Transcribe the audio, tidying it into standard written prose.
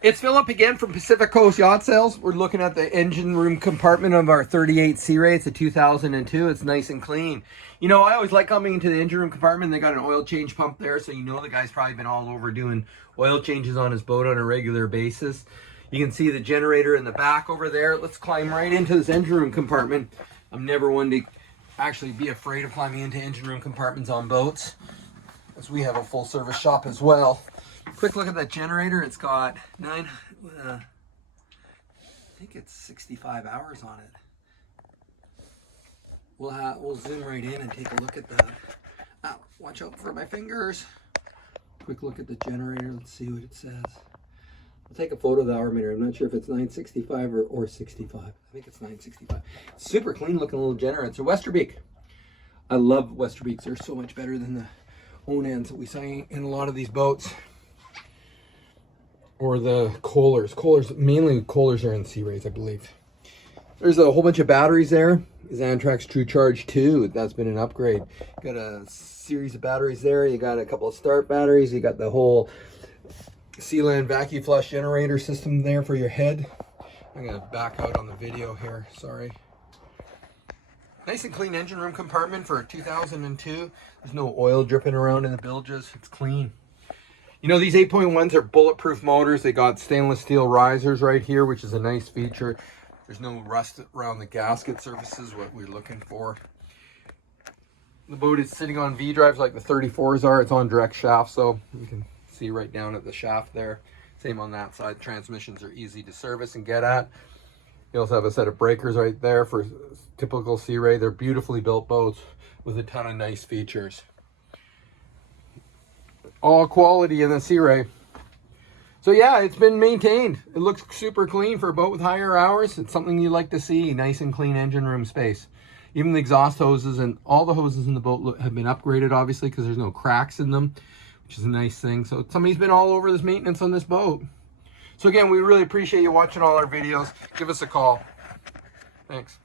It's Philip again from Pacific Coast Yacht Sales. We're looking at the engine room compartment of our 38 Sea Ray. It's a 2002. It's nice and clean. You know, I always like coming into the engine room compartment. They got an oil change pump there, so you know the guy's probably been all over doing oil changes on his boat on a regular basis. You can see the generator in the back over there. Let's climb right into this engine room compartment. I'm never one to actually be afraid of climbing into engine room compartments on boats, as we have a full service shop as well. Quick look at that generator. It's got I think it's 65 hours on it. We'll zoom right in and take a look at that. Watch out for my fingers. Quick look at the generator. Let's see what it says. I'll take a photo of the hour meter. I'm not sure if it's 965 or 65. I think it's 965. Super clean looking little generator. It's a Westerbeek. I love Westerbeeks. They're so much better than the Onans that we see in a lot of these boats. Or the Kohlers. Mainly Kohlers are in Sea Rays, I believe. There's a whole bunch of batteries there. Xantrex True Charge 2. That's been an upgrade. Got a series of batteries there. You got a couple of start batteries. You got the whole Sealand vacuum flush generator system there for your head. I'm going to back out on the video here. Sorry. Nice and clean engine room compartment for a 2002. There's no oil dripping around in the bilges. It's clean. You know, these 8.1s are bulletproof motors. They got stainless steel risers right here, which is a nice feature. There's no rust around the gasket surfaces, what we're looking for. The boat is sitting on V-drives like the 34s are. It's on direct shaft, so you can see right down at the shaft there. Same on that side. Transmissions are easy to service and get at. You also have a set of breakers right there for typical Sea Ray. They're beautifully built boats with a ton of nice features. All quality in the Sea Ray. So yeah, it's been maintained. It looks super clean for a boat with higher hours. It's something you like to see. Nice and clean engine room space. Even the exhaust hoses and all the hoses in the boat have been upgraded, obviously, because there's no cracks in them, which is a nice thing. So somebody's been all over this maintenance on this boat. So again, we really appreciate you watching all our videos. Give us a call. Thanks.